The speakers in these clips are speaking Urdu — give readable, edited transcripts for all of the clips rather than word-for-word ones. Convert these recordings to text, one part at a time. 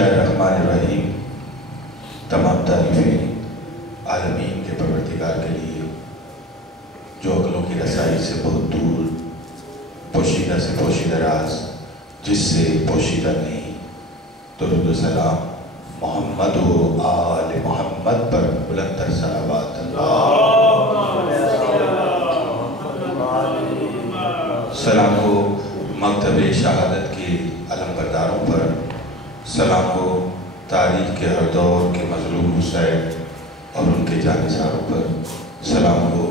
اللہ الرحمن الرحیم۔ تمام تعریفیں عالمین کے پروردگار کے لیے جو عقلوں کی رسائی سے بہت دور، پوشیدہ سے پوشیدہ راز، جس سے پوشیدہ نہیں۔ درود و سلام محمد و آل محمد پر بلند تر صلوات سلام ہو مکتب شہادت کے علم برداروں پر، سلام ہو تاریخ کے ہر دور کے مظلوم حسین اور ان کے جانثاروں پر، سلام ہو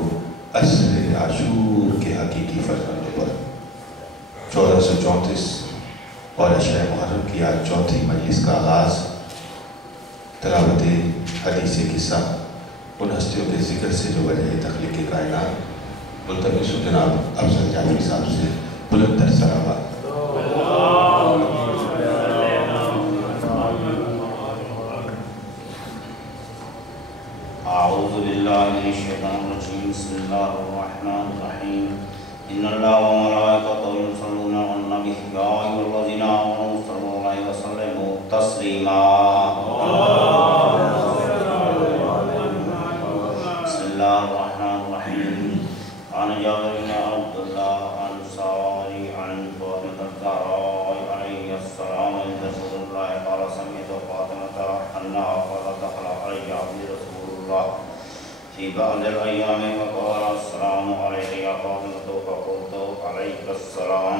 عصر عاشور کے حقیقی فرزندوں پر۔ 1434 اور عشرہ محرم کی آج چوتھی مجلس کا آغاز تلاوت حدیث قصہ ان ہستیوں کے ذکر سے جو وجہ تخلیق کائنات، ملتمس جناب افضل جعفری صاحب سے بلند تر صلوات۔ اعوذ باللہ من الشیطان الرجیم، بسم اللہ الرحمن الرحیم۔ ان اللہ و ملائکتہ یصلون علی النبی یا ایھا الذین آمنوا صلوا علیہ وسلموا تسلیما۔ بسم اللہ الرحمن الرحیم۔ عن جابر بن عبد اللہ الانصاری عن فاطمۃ الزہراء علیہ السلام ان رسول اللہ قال سمعت فاطمۃ انها قالت دخل علی عبد رسول اللہ في بعض الأيام فقال السلام عليك يا فاطمة فقلت عليك السلام،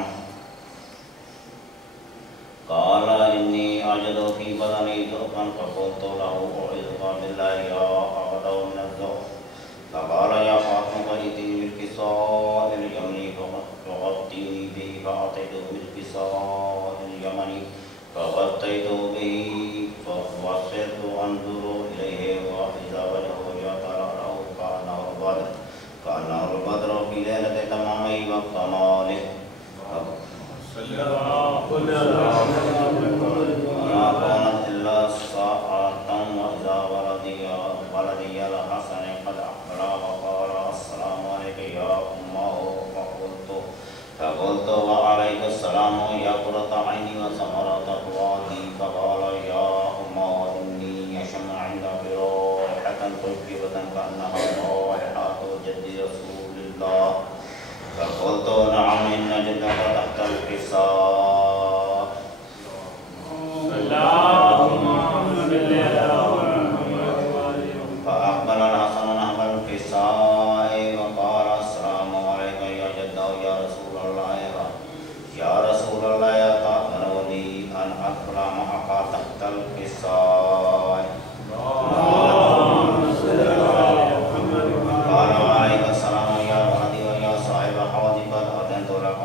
قال إني أجد في بدني ضعفا فقلت له أعوذ بالله يا أغدر من الضعف، فقال يا فاطمة ائتني بالكساء اليمني فغطيني به، فأتيته بالكساء اليمني فغطيت به وصرت أنظر إليه وإذا وجهه يتلألأ كأنه البدر في ليلة تمامه وكماله، وما كانت إلا ساعة وإذا ولدي الحسن قد أقبل وقال السلام عليك يا أمه، فقلت وعليك السلام يا قرة عيني وثمرة فؤادي، فقال يا أمه إني أشم عندك رائحة طيبة كأنها رائحة جد رسول الله، فقلت نعم إن جدك تحت الحصار. فأقبل الحسن نحو الحصار وقال السلام عليك يا جد يا رسول الله، يا رسول الله تأذن لي أن أدخل معك تحت الحصار. قال وعليك السلام يا ولدي ويا صاحب حوضي قد أذنت لك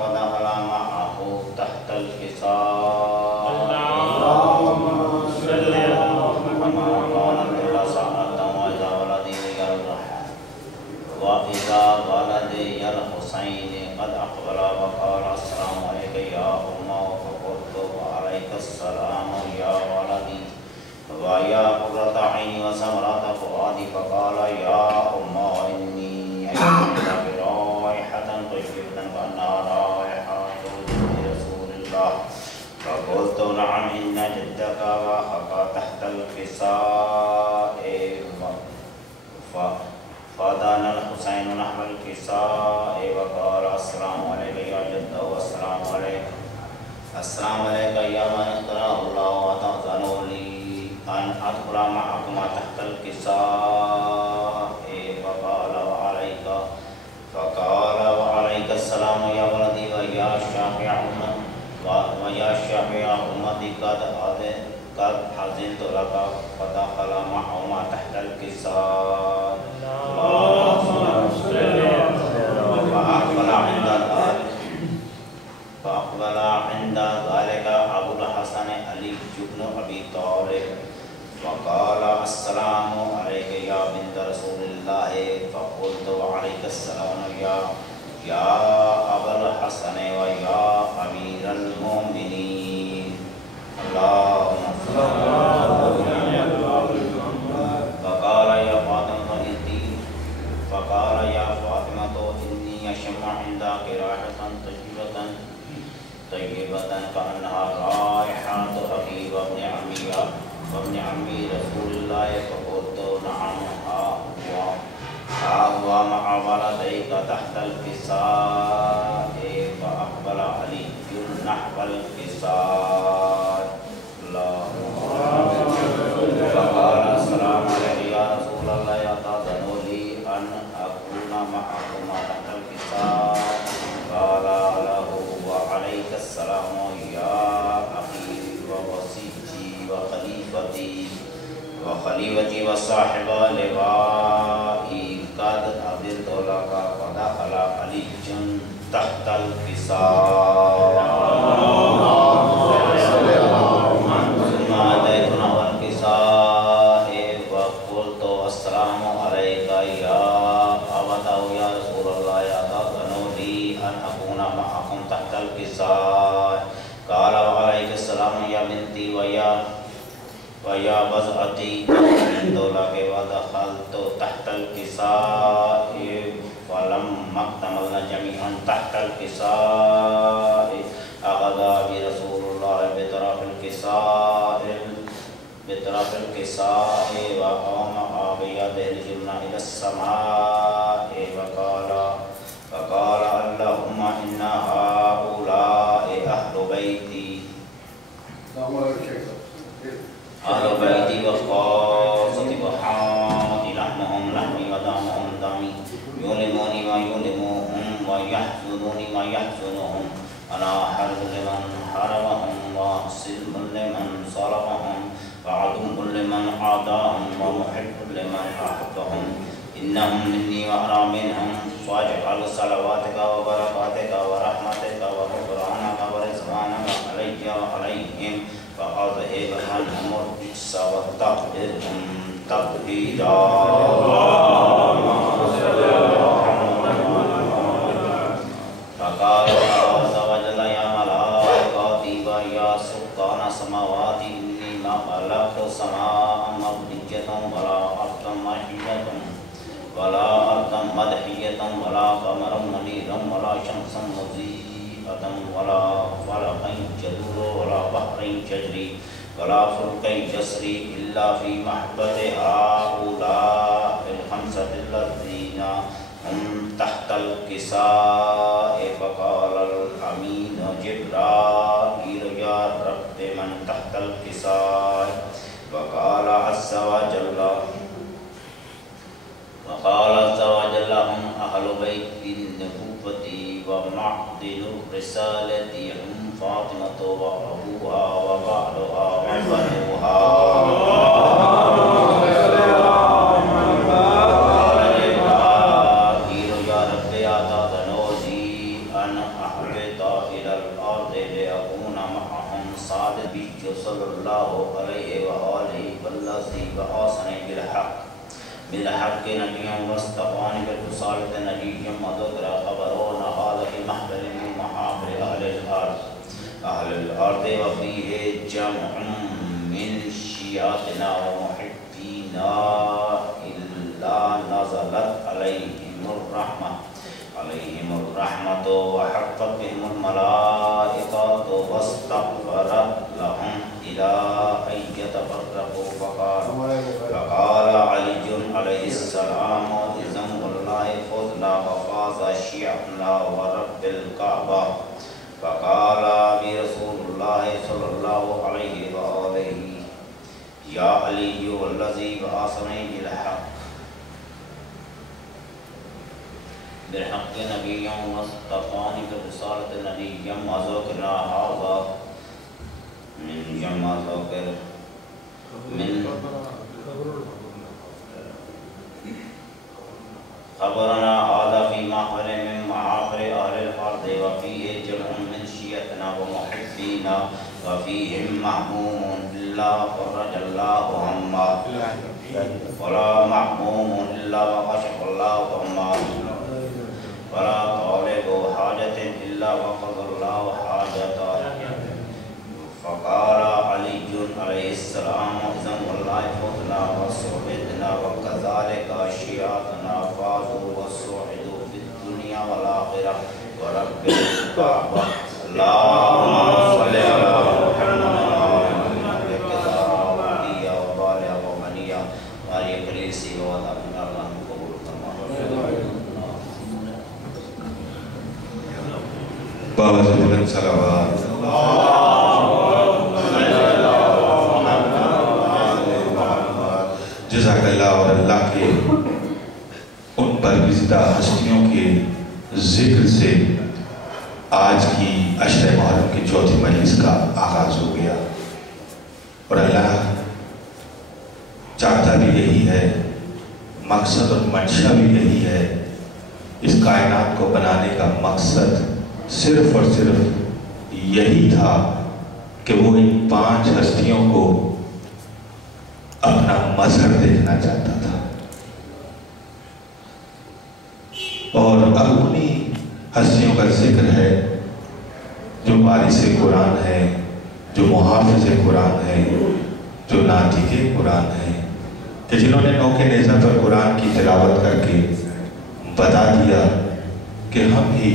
فدخل معه تحت الحصار. وإذا ولدي الحسين قد أقبل وقال السلام عليك يا أمه، فقلت وعليك السلام يا ولدي ويا قرة عيني وثمرة فؤادي، فقال يا أمه إني أشم عندك رائحة طيبة كأنها رائحة رسول الله، فقلت نعم إن جدك وأخاك تحت الكساء. فدنا الحسين نحو الكساء وقال السلام عليك يا جد والسلام عليك السلام عليك يا من اختاره الله، وتأذن لي أن أدخل معكما تحت الكساء. فقال وعليك السلام يا ولدي ويا شافع أمتي قد حزنت لك، فدخل معهما تحت الكساء. فأقبل عند ذلك أبو الحسن علي بن أبي طالب وقال السلام عليك يا بنت رسول الله، فقلت وعليك السلام يا أبا الحسن ويا أمير المؤمنين. اللهم صل على فقال يا فاطمة إني أشم عندك رائحة طيبة طيبة كأنها رائحة حبيب وابن عمي رسول الله فقلت نعم ها هو مع ولديك تحت الكساء فأقبل علي نحو الكساء فقال السلام عليك يا رسول الله أتأذن لي أن أكون معكما تحت الكساء قال له وعليك السلام يا أخي ووصيتي وخليفتي وصاحب لوائي قد أذنت لك ودخل علي تحت الكساء ثم أتيت نحو الكساء وقلت السلام عليك يا أبتاه يا رسول الله أتأذن لي أن أكون معكم تحت الكساء قال وعليك السلام يا بنتي ويا بزعتي أذنت لك ودخلت تحت الكساء فلما اكتملنا جميعا تحت الكساء أخذ برسول الله بطرف الكساء وقام بيده اليمنى إلى السماء فقال اللهم إن هؤلاء أهل بيتي وخاصتي وحامتي لحمهم لحمي ودمهم دمي يؤلموني ما يؤلمهم ويحزنوني ما يحزنهم أنا حرب لمن حرمهم وسلم لمن صلبهم وعدو لمن عاداهم ومحب لمن أحبهم إنهم مني وأنا منهم واجعل صلواتك وبركاتك ورحمتك وغفرانك ورضوانك علي وعليهم فأذهب عنهم الرجس وطهرهم تطهيرا فقال عز وجل يا ملائكتي ويا سلطان السماوات إني ما خلقت سماء مبنية ولا أرضا مدحية ولا قمرا منيرا ولا شمسا مضيئة ولا فلقا يدور ولا بحر يجري ولا فلك يجري إلا في محبة هؤلاء الخمسة الذين هم تحت الكساء فقال الأمين جبرائيل يا رب من تحت الكساء وقال عز وجل هم أهل بيت النبوة ومعدن الرسالة هم فاطمة وأبوها وبعلها وبنوها قال جبرائيل يا رب أتأذن لي أن أهبط إلى الأرض لأكون معهم صادق النبي صلى الله عليه وآله والذي بعثني بالحق نبيا واصطفاني بالرسالة نبيا وذكر خبرون هذا في محفل من محافل أهل الأرض وفيه جمع من شيعتنا ومحبينا إلا نزلت عليهم الرحمة وحقت بهم الملائكة واستغفرت لهم إلى أن يتفرقوا فقال علي عليه السلام إذن والله خذنا وفاز شيعنا ورب الكعبة فقال برسول الله صلى الله عليه وآله يا علي والذي بعثني بالحق نبيا واصطفاني برسالة نبيا وذكرنا هذا من جمع ذكر من خبرنا هذا في محفل من محافل أهل الأرض وفيه جمع من شيعتنا ومحبينا وفيهم محموم إلا فرج الله همه ولا محموم إلا وكشف الله همه ولا طالب حاجة إلا وقضى الله حاجته فقال علي عليه السلام إذن والله فضنا وسعدنا وكذلك شيعتنا فازوا وسعدوا في الدنيا والآخرة ورب الكعبة بابا سے بلند صلوات جزاک اللہ اور اللہ کے ان برگزیدہ ہستیوں کے ذکر سے آج کی عشر محرم کی چوتھی مجلس کا آغاز ہو گیا، اور اللہ چاہتا بھی یہی ہے، مقصد اور منشا بھی یہی ہے۔ اس کائنات کو بنانے کا مقصد صرف اور صرف یہی تھا کہ وہ ان 5 ہستیوں کو اپنا مظہر دیکھنا چاہتا تھا، اور اب انہی ہستیوں کا ذکر ہے جو وارث قرآن ہے، جو محافظ قرآن ہے، جو ناطق قرآن ہے، کہ جنہوں نے نوکے نیزہ پر قرآن کی تلاوت کر کے بتا دیا کہ ہم ہی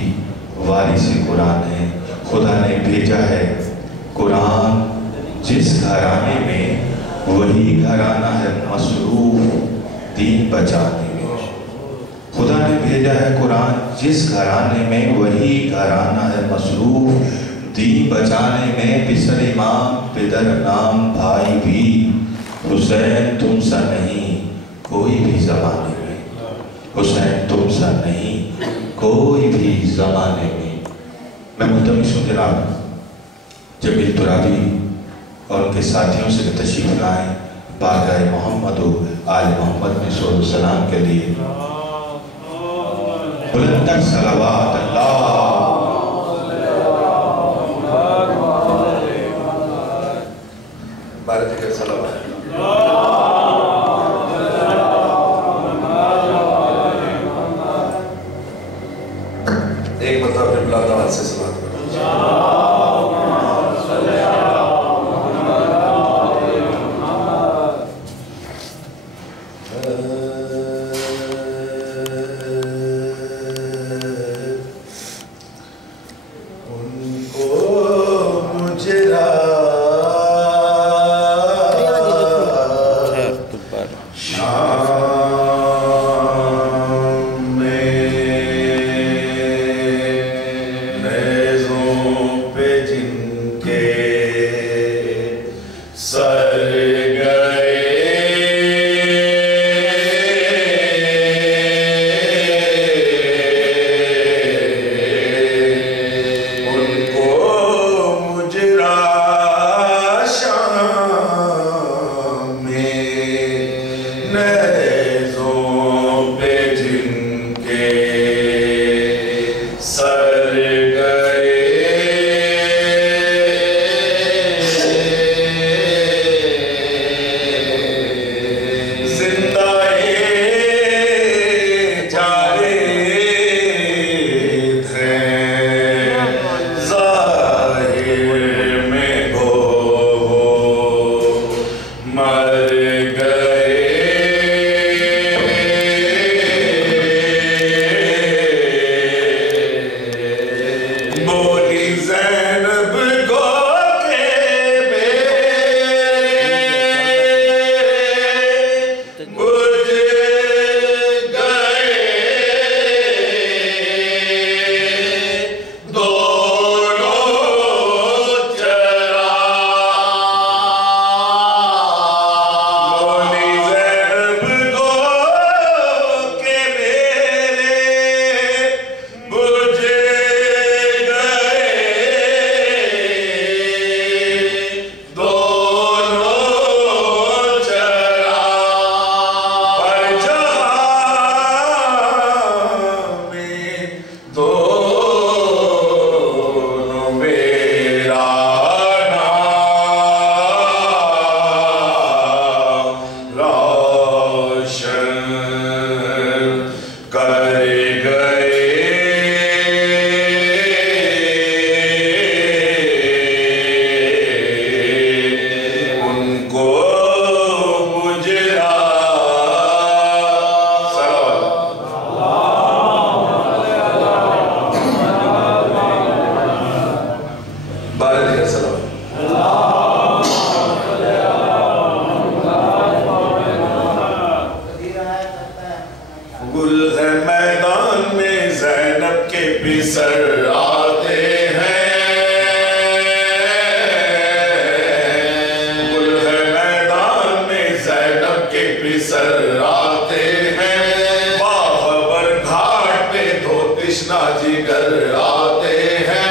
وارث قرآن ہیں۔ خدا نے بھیجا ہے قرآن جس گھرانے میں، وہی گھرانہ ہے مصروف دین بچانے میں۔ خدا نے بھیجا ہے قرآن جس گھرانے میں، وہی گھرانہ ہے مصروف دین بچانے میں۔ پسر امام پدر نام بھائی بھی، حسین تم سا نہیں کوئی بھی زمانے میں، حسین تم سا نہیں کوئی بھی زمانے میں۔ میں ملتمس ہوں جناب جمیل ترابی اور ان کے ساتھیوں سے تشریف لائیں بارگاہ محمد و آل محمد میں صلوات و سلام کے لیے۔ بلندر صلوات اللہ بارے تکر صلوات ایک مرتبہ پھر بلند آواز سے صلوات کرو۔ کے پسر آتے ہیں، گل ہے میدان میں زینب کے پسر آتے ہیں، باخبر گھاٹ پہ دو تشنا جگر آتے ہیں،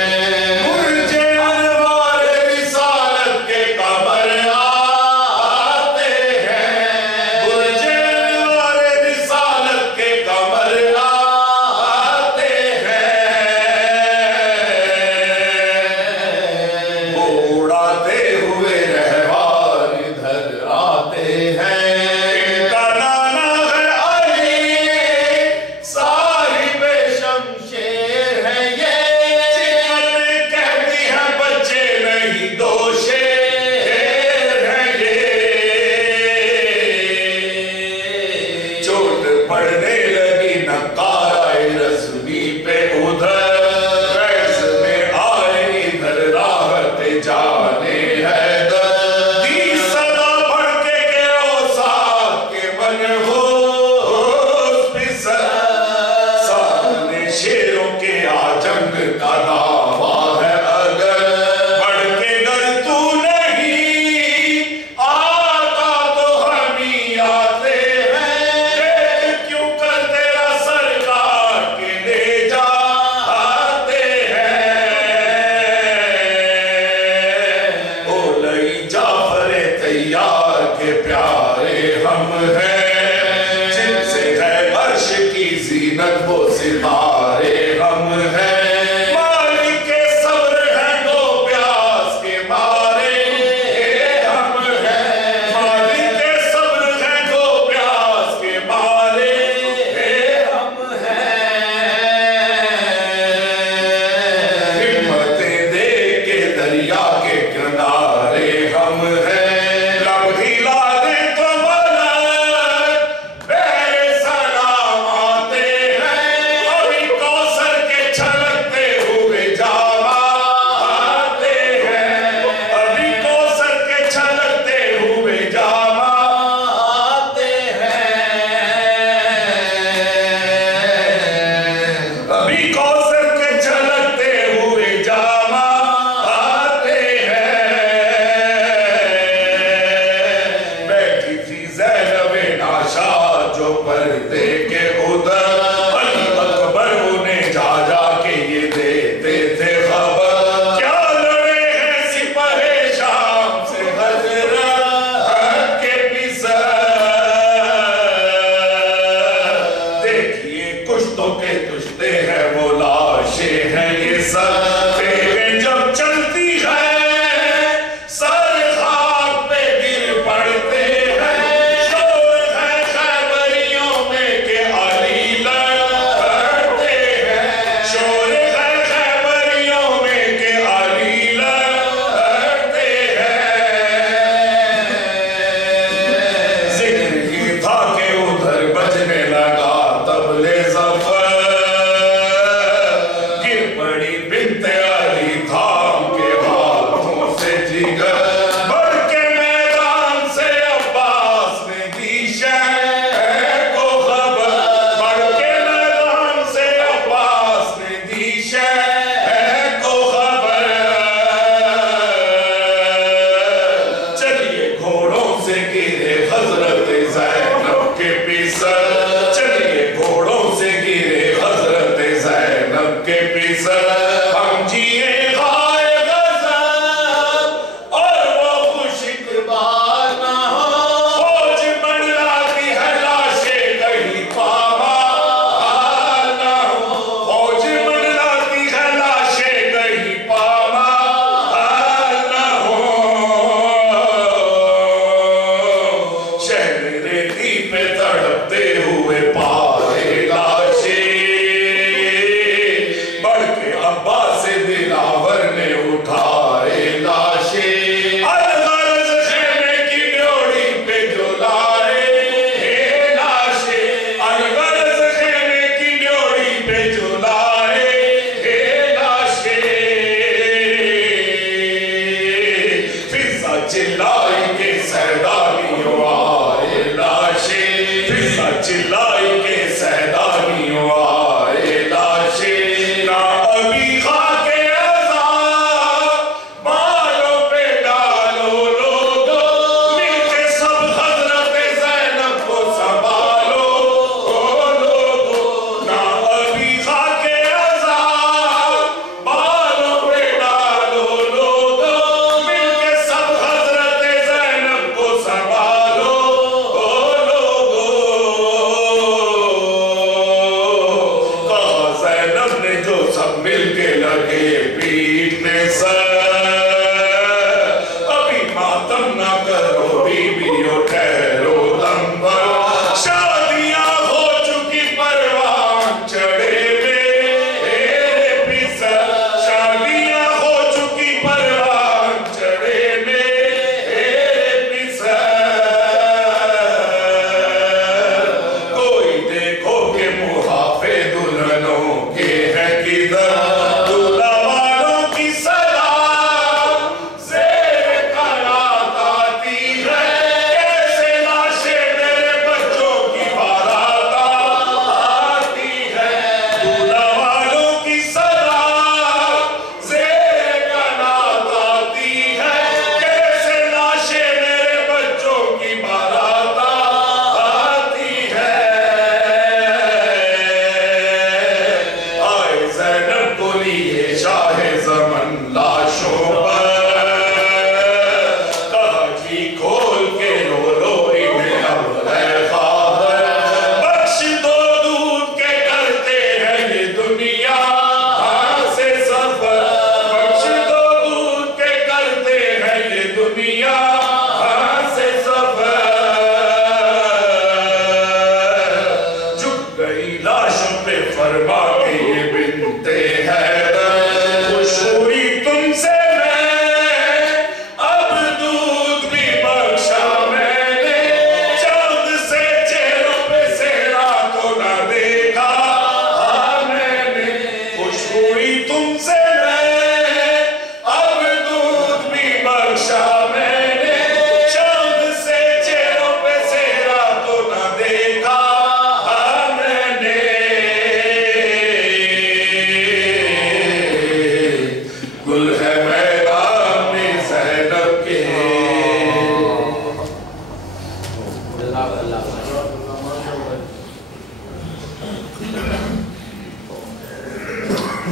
چلائی کے سیدانیوں آئے لاشیں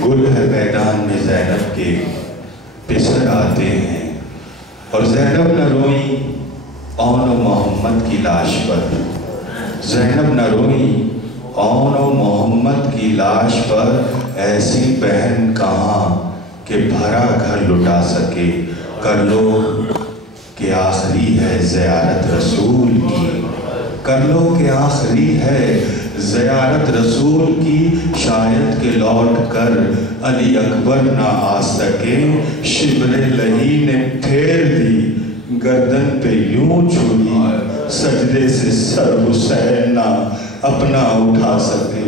گل ہے میدان میں زینب کے پسر آتے ہیں اور زینب نہ روئی اون و محمد کی لاش پر، زینب نہ روئی اون و محمد کی لاش پر، ایسی بہن کہاں کہ بھرا گھر لٹا سکے، کر لو کہ آخری ہے زیارت رسول کی، کر لو کہ آخری ہے زیارت رسول کی، شاید کہ لوٹ کر علی اکبر نہ آ سکے، شبر لہی نے پھیر دی گردن پہ یوں چھوڑی، سجدے سے سر حسین نہ اپنا اٹھا سکے،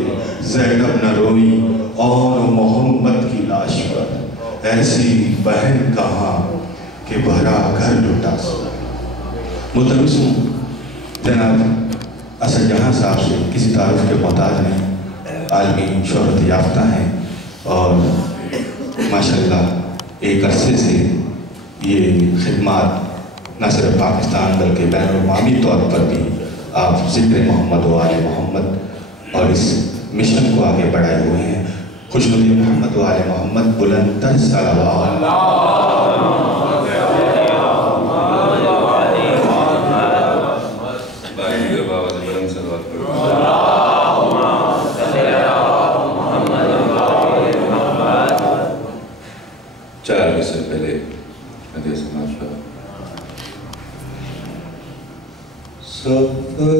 زینب نہ روئی اور محمد کی لاش پر، ایسی بہن کہاں کہ بھرا گھر لٹا سکے۔ ملتمس ہوں جناب اسد جہاں صاحب سے، کسی تعارف کے محتاج نہیں، عالمی شہرت یافتہ ہیں اور ماشاءاللہ ایک عرصے سے یہ خدمات نہ صرف پاکستان بلکہ بین الاقوامی طور پر بھی آپ ذکر محمد و آل محمد اور اس مشن کو آگے بڑھائے ہوئے ہیں۔ خوشنودی محمد و آل محمد، بلندتر صلوات۔ چار سے پہلے حدیث سماج پر سفر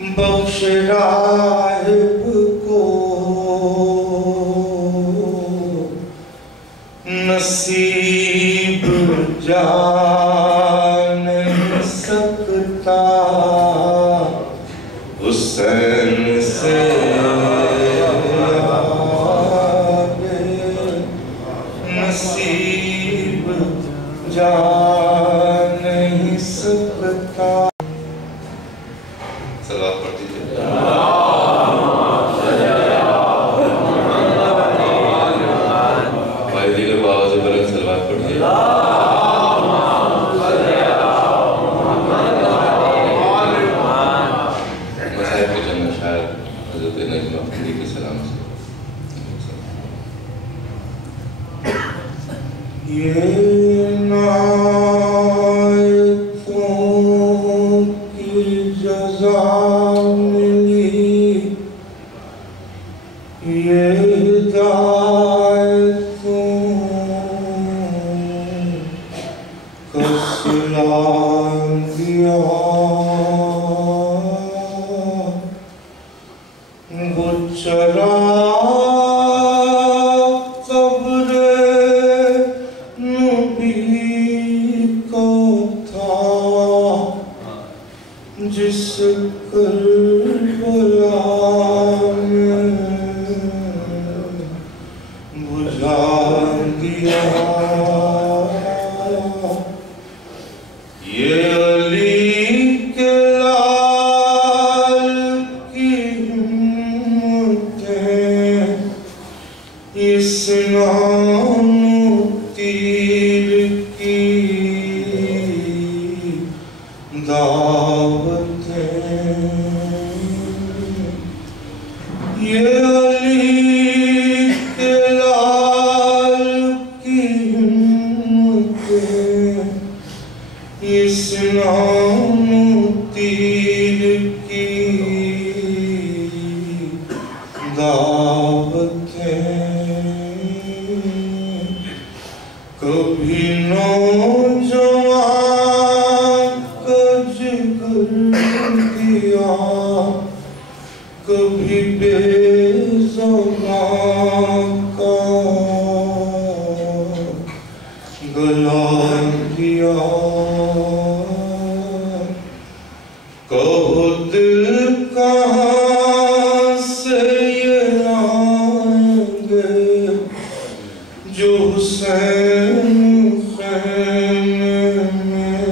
بخش راہب کو نصیب جا نہیں سکتا حسین سے نصیب جا نہیں سکتا. صلوات پڑھ دیجئے. ہمارے دل و آواز بلند صلوات پڑھیے. مصاحب کے چند اشعار حضرت نجم افندی کے سلام سے. یہ نائتوں کی جزا ملی، یہ ہدایتوں کا سلام دیا. وہ چرا جس کربلا میں بجھا دیا. یہ علی کے لال کی ہمتیں، اس نام تیر کی دعوتیں. یہ علی کے لال کی ہمتیں، اس نام تیر کی دعوتیں. کبھی نوجوان دیا، کبھی بے زبان کا گلا دیا. کہو دل کہاں سے یہ آئیں گے جو حسین خیمے میں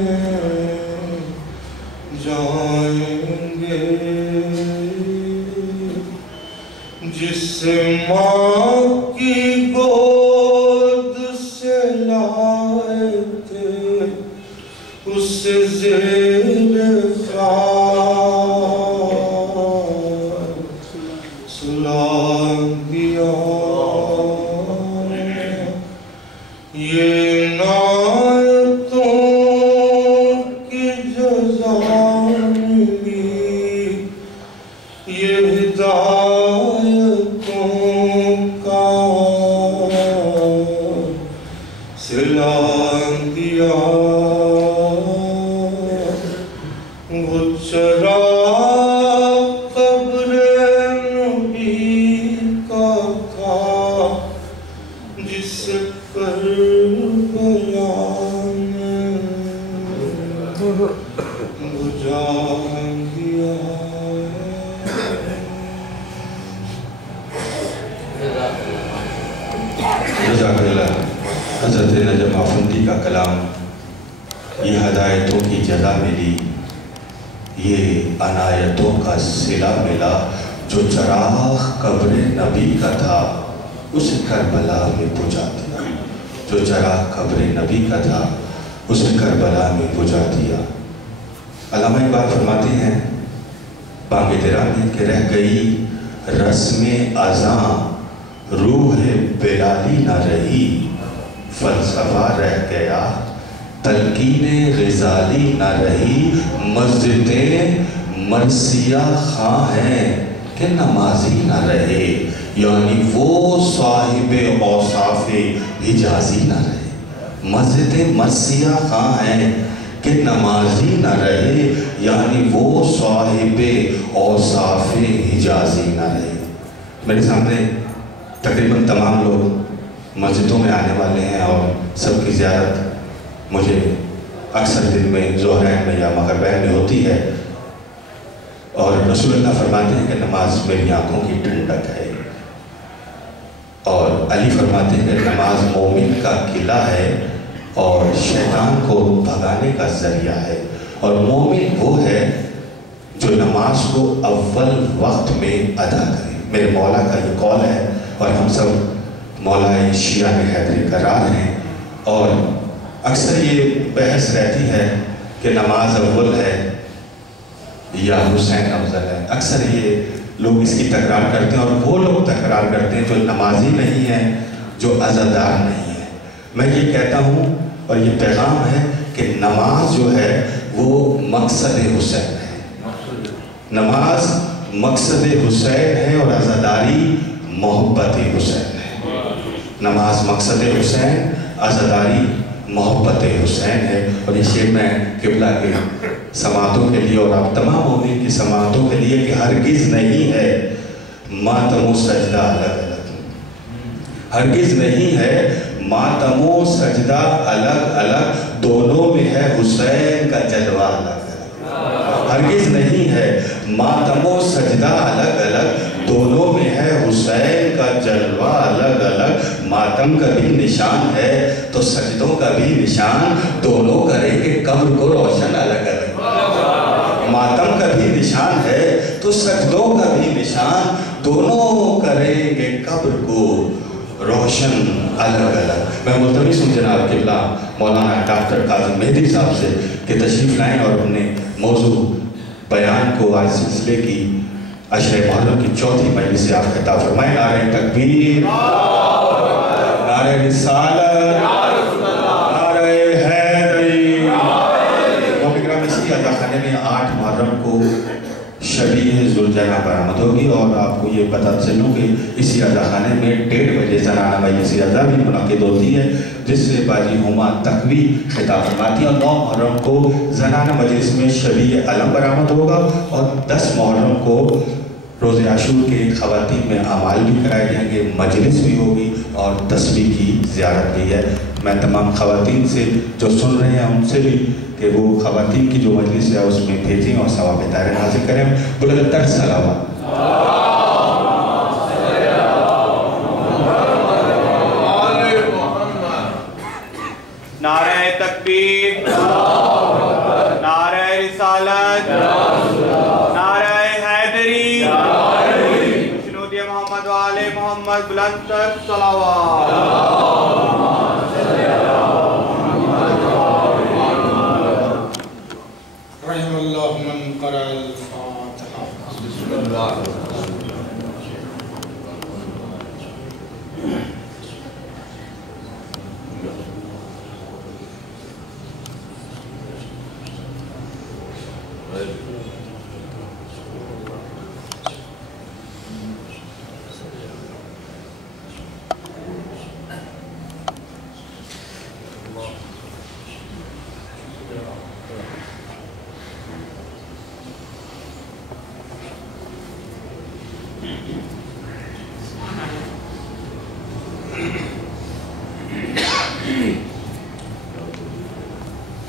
جائیں گے. جس ماں کی گود سے لائے تھے، اسے زیر خاک سلا دیا. یہ نائتوں کی جزا ملی، یہ ہدایتوں کا سلام دیا. وہ چراغ قبر نبی کا تھا، جس کربلا میں بجھا دیا. جزاک اللہ. حضرت نجم افندی کا کلام، یہ ہدایتوں کی جزا ملی، یہ عنایتوں کا صلہ ملا. جو چراغ قبر نبی کا تھا، اسے کربلا میں بجھا دیا. جو چراغ قبر نبی کا تھا، اسے کربلا میں بجھا دیا. علامہ اقبال فرماتے ہیں بانگ درامین کہ رہ گئی رسم اذاں، روح بلالی نہ رہی، فلسفہ رہ گیا، تلقین غزالی نہ رہی. مسجدیں مرثیہ خواں ہیں کہ نمازی نہ رہے، یعنی وہ صاحب اوصاف حجازی نہ رہے. مسجدیں مرثیہ خواں ہیں کہ نمازی نہ رہے، یعنی وہ صاحب اوصاف حجازی نہ رہے۔ میرے سامنے تقریباً تمام لوگ مسجدوں میں آنے والے ہیں اور سب کی زیارت مجھے اکثر دن میں ظہرین میں یا مغربین میں ہوتی ہے، اور رسول اللہ فرماتے ہیں کہ نماز میری آنکھوں کی ٹھنڈک ہے، اور علی فرماتے ہیں کہ نماز مومن کا قلعہ ہے اور شیطان کو بھگانے کا ذریعہ ہے، اور مومن وہ ہے جو نماز کو اول وقت میں ادا کرے۔ میرے مولا کا یہ قول ہے، اور ہم سب مولا شیعہ حیدری قرار ہیں، اور اکثر یہ بحث رہتی ہے کہ نماز اول ہے یا حسین افضل ہے۔ اکثر یہ لوگ اس کی تکرار کرتے ہیں، اور وہ لوگ تکرار کرتے ہیں جو نمازی نہیں ہیں، جو عزادار نہیں ہیں۔ میں یہ کہتا ہوں اور یہ پیغام ہے کہ نماز جو ہے وہ مقصد حسین ہے، نماز مقصد حسین ہے، اور عزاداری محبت حسین ہے۔ نماز مقصد حسین، عزاداری محبت حسین ہے۔ اور یہ شعر میں قبلہ کے سماعتوں کے لیے اور آپ تمام مومنین کی سماعتوں کے لیے کہ ہرگز نہیں ہے ماتم و سجدہ الگ الگ، ہرگز نہیں ہے ماتم و سجدہ الگ الگ، دونوں میں ہے حسین کا جلوہ الگ الگ۔ ہرگز نہیں ہے ماتم و سجدہ الگ الگ، دونوں میں ہے حسین کا جلوہ الگ الگ۔ ماتم کا بھی نشان ہے تو سجدوں کا بھی نشان، دونوں کریں گے قبر کو روشن الگ الگ۔ ماتم کا بھی نشان ہے تو سجدوں کا بھی نشان، دونوں کریں گے قبر کو روشن الگ الگ۔ میں ملتمس ہوں جناب قبلہ مولانا ڈاکٹر کاظم مہدی صاحب سے کہ تشریف لائیں اور اپنے موضوع بیان کو آج سلسلے کی عشر محرم کی چوتھی مجلس سے آپ خطاب فرمائیں۔ نعرہ تکبیر، نعرہ رسالت، نعرہ حیدری۔ مومن اسی عزاخانے میں 8 محرم کو شبیہ ذوالجناح برآمد ہوگی، اور آپ کو یہ پتہ چلوں کہ اسی عزاخانے میں 1:30 بجے زنانہ مجلس عزا بھی منعقد ہوتی ہے، جس سے باجی ہما تقوی خطاب فرماتی ہے۔ اور 9 محرم کو زنانہ مجلس میں شبیہ علم برآمد ہوگا، اور 10 محرم کو روز عاشور کے خواتین میں اعمال بھی کرائے جائیں گے، مجلس بھی ہوگی اور تسبیح کی زیارت بھی ہے۔ میں تمام خواتین سے جو سن رہے ہیں ان سے بھی کہ وہ خواتین کی جو مجلس ہے اس میں بھیجیں اور ثواب طاہر حاصل کریں۔ بلند تر صلوات۔ نعرہ تکبیر، نعرہ رسالت، نعرہ حیدری، شنود محمد و آل محمد، بلند تر صلوات۔ رحم اللہ من قرأ الفاتحہ۔ بسم اللہ۔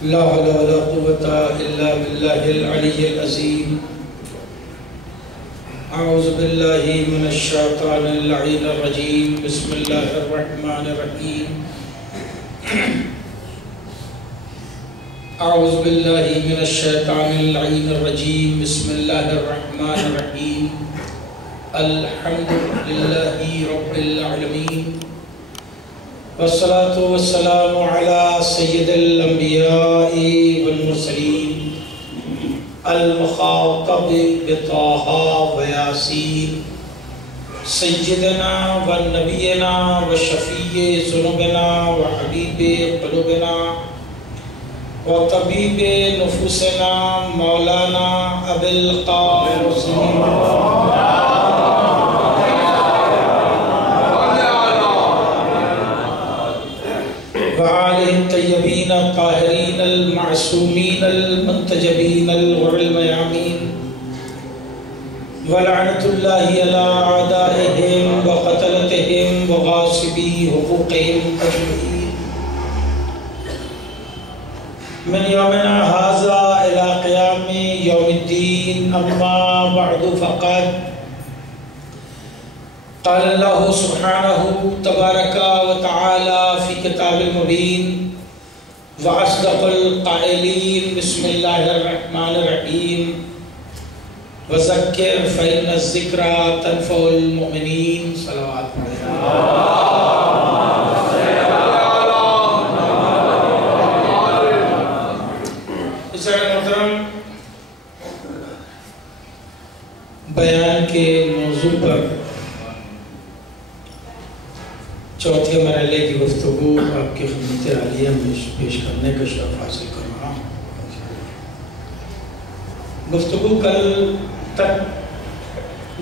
لا حول ولا قوة إلا بالله العلي العظيم۔ أعوذ بالله من الشيطان اللعين الرجيم، بسم الله الرحمن الرحيم۔ أعوذ بالله من الشيطان اللعين الرجيم، بسم الله الرحمن الرحيم۔ الحمد لله رب العالمين، والصلاة والسلام على سيد الأنبياء والمرسلين المخاطب بطه وياسين، سيدنا ونبينا وشفيع ذنوبنا وحبيب قلوبنا وطبيب نفوسنا مولانا أبي القاسم وآله الطيبين الطاهرين المعصومين المعصومين المنتجبين الغر الميامين ولعنة الله على أعدائهم وقتلتهم وغاصبي حقوقهم أجمعين من يومنا هذا إلى قيام يوم الدين. أما بعد فقد قال الله سبحانه تبارك وتعالى في كتاب المبين وأصدق القائلين بسم الله الرحمن الرحيم وذكر فإن الذكرى تنفع المؤمنين. صلوات محترم، بیان کے موضوع پر چوتھے مرحلے کی گفتگو آپ کی خدمت عالیہ میں پیش کرنے کا شرف حاصل کر رہا ہوں۔ گفتگو کل تک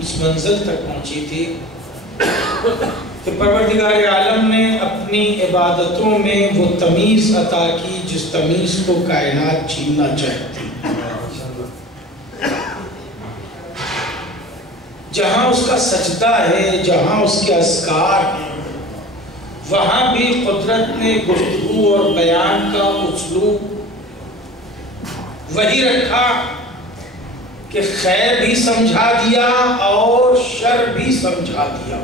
اس منزل تک پہنچی تھی کہ پروردگار عالم نے اپنی عبادتوں میں وہ تمیز عطا کی جس تمیز کو کائنات چھیننا چاہتی۔ جہاں اس کا سجدہ ہے، جہاں اس کے اذکار ہیں، وہاں بھی قدرت نے گفتگو اور بیان کا اسلوب وہی رکھا کہ خیر بھی سمجھا دیا اور شر بھی سمجھا دیا۔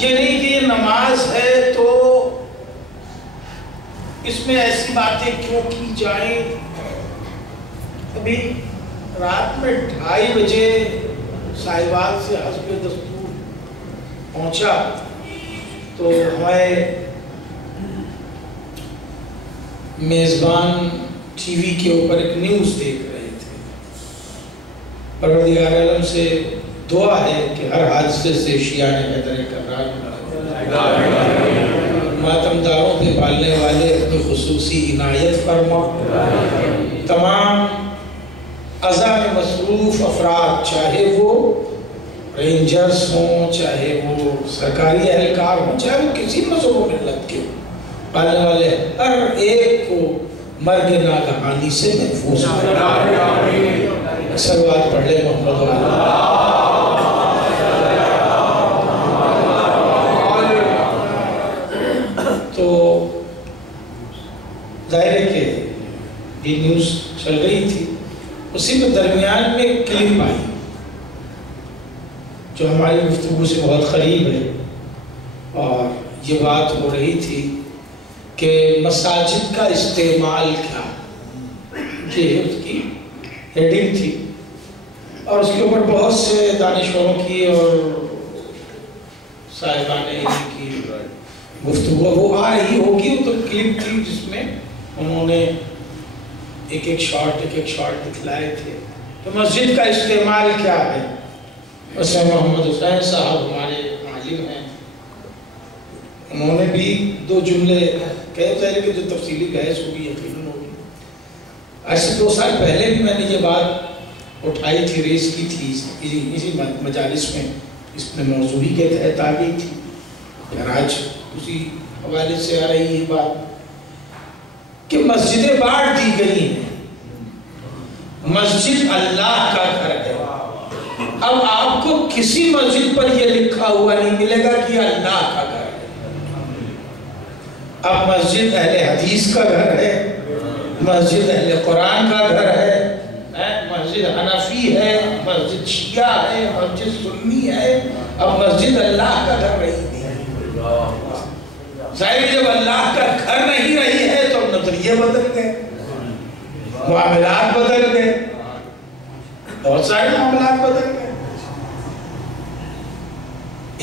یہ نہیں کہ یہ نماز ہے تو اس میں ایسی باتیں کیوں کی جائیں۔ ابھی رات میں 2:30 بجے صاحبات سے حسب دستور پہنچا تو ہمارے میزبان ٹی وی کے اوپر ایک نیوز دیکھ رہے تھے۔ پروردگار عالم سے دعا ہے کہ ہر حادثے سے شیعہ حیدر کرار ماتمداروں پہ پالنے والے اپنی خصوصی عنایت فرما۔ تمام اذا میں مصروف افراد، چاہے وہ رینجرز ہوں، چاہے وہ سرکاری اہلکار ہوں، چاہے وہ کسی مذہب و ملت کے ہوں، پالنے والے ہر ایک کو مرگ ناگہانی سے محفوظ کرنا۔ صلوات پڑھ لے محمد تو ظاہر ہے کہ یہ نیوز چل رہی تھی، اسی میں درمیان میں کلپ آئی جو ہماری گفتگو سے بہت قریب ہے، اور یہ بات ہو رہی تھی کہ مساجد کا استعمال کیا، یہ اس کی ہیڈنگ تھی، اور اس کے اوپر بہت سے دانشوروں کی اور صاحبان علم کی گفتگو وہ آ رہی ہوگی۔ وہ تو کلپ تھی جس میں انہوں نے ایک ایک شارٹ دکھلائے تھے کہ مسجد کا استعمال کیا ہے۔ اس میں محمد حسین صاحب ہمارے عالم ہیں، انہوں نے بھی 2 جملے کہے تھے کہ جو تفصیلی بحث ہوگی یقیناً ہوگی۔ ایسے 2 سال پہلے بھی میں نے یہ بات اٹھائی تھی، ریز کی تھی اسی مجالس میں، اس میں موضوعی کے تحت آ گئی تھی، پھر آج اسی حوالے سے آ رہی ہے بات کہ مسجدیں بانٹ دی گئی ہیں۔ مسجد اللہ کا گھر ہے۔ اب آپ کو کسی مسجد پر یہ لکھا ہوا نہیں ملے گا کہ اللہ کا گھر ہے۔ اب مسجد اہل حدیث کا گھر ہے، مسجد اہل قرآن کا گھر ہے، مسجد حنفی ہے، مسجد شیعہ ہے، مسجد سنی ہے، اب مسجد اللہ کا گھر نہیں ہے۔ ظاہر جب اللہ کا گھر نہیں رہی ہے تو نظریے بدل گئے، معاملات بدل گئے، بہت سارے معاملات بدل گئے۔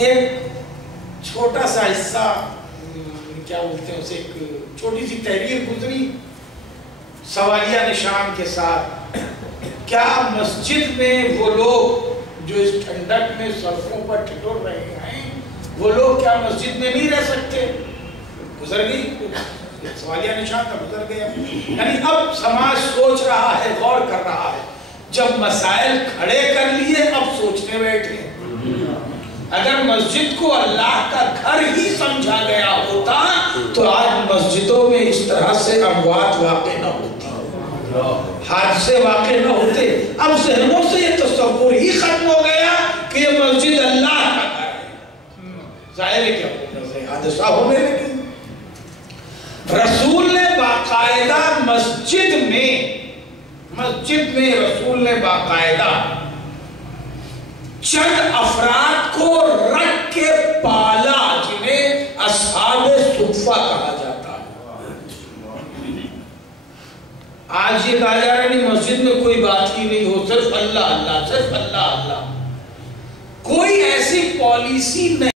ایک چھوٹا سا حصہ کیا بولتے ہیں اسے، ایک چھوٹی سی تحریر گزری سوالیہ نشان کے ساتھ، کیا مسجد میں وہ لوگ جو اس ٹھنڈک میں سڑکوں پر ٹھٹر رہے ہیں، وہ لوگ کیا مسجد میں نہیں رہ سکتے؟ گزر گئی، سوالیہ نشان کا گزر گیا۔ یعنی اب سماج سوچ رہا ہے، غور کر رہا ہے، جب مسائل کھڑے کر لیے اب سوچنے بیٹھے۔ اگر مسجد کو اللہ کا گھر ہی سمجھا گیا ہوتا تو آج مسجدوں میں اس طرح سے اموات واقع نہ ہوتی، حادثے واقع نہ ہوتے۔ اب ذہنوں سے یہ تصور ہی ختم ہو گیا کہ یہ مسجد اللہ کا گھر ہے، ظاہر ہے کیا ہونے سے حادثہ ہونے لگے۔ رسول نے باقاعدہ مسجد میں رسول نے باقاعدہ چند افراد کو رکھ کے پالا جنہیں اصحاب صفہ کہا جاتا ہے۔ آج یہ کہا جا رہا ہے کہ مسجد میں کوئی بات ہی نہیں ہو، صرف اللہ اللہ، صرف اللہ اللہ، کوئی ایسی پالیسی نہیں۔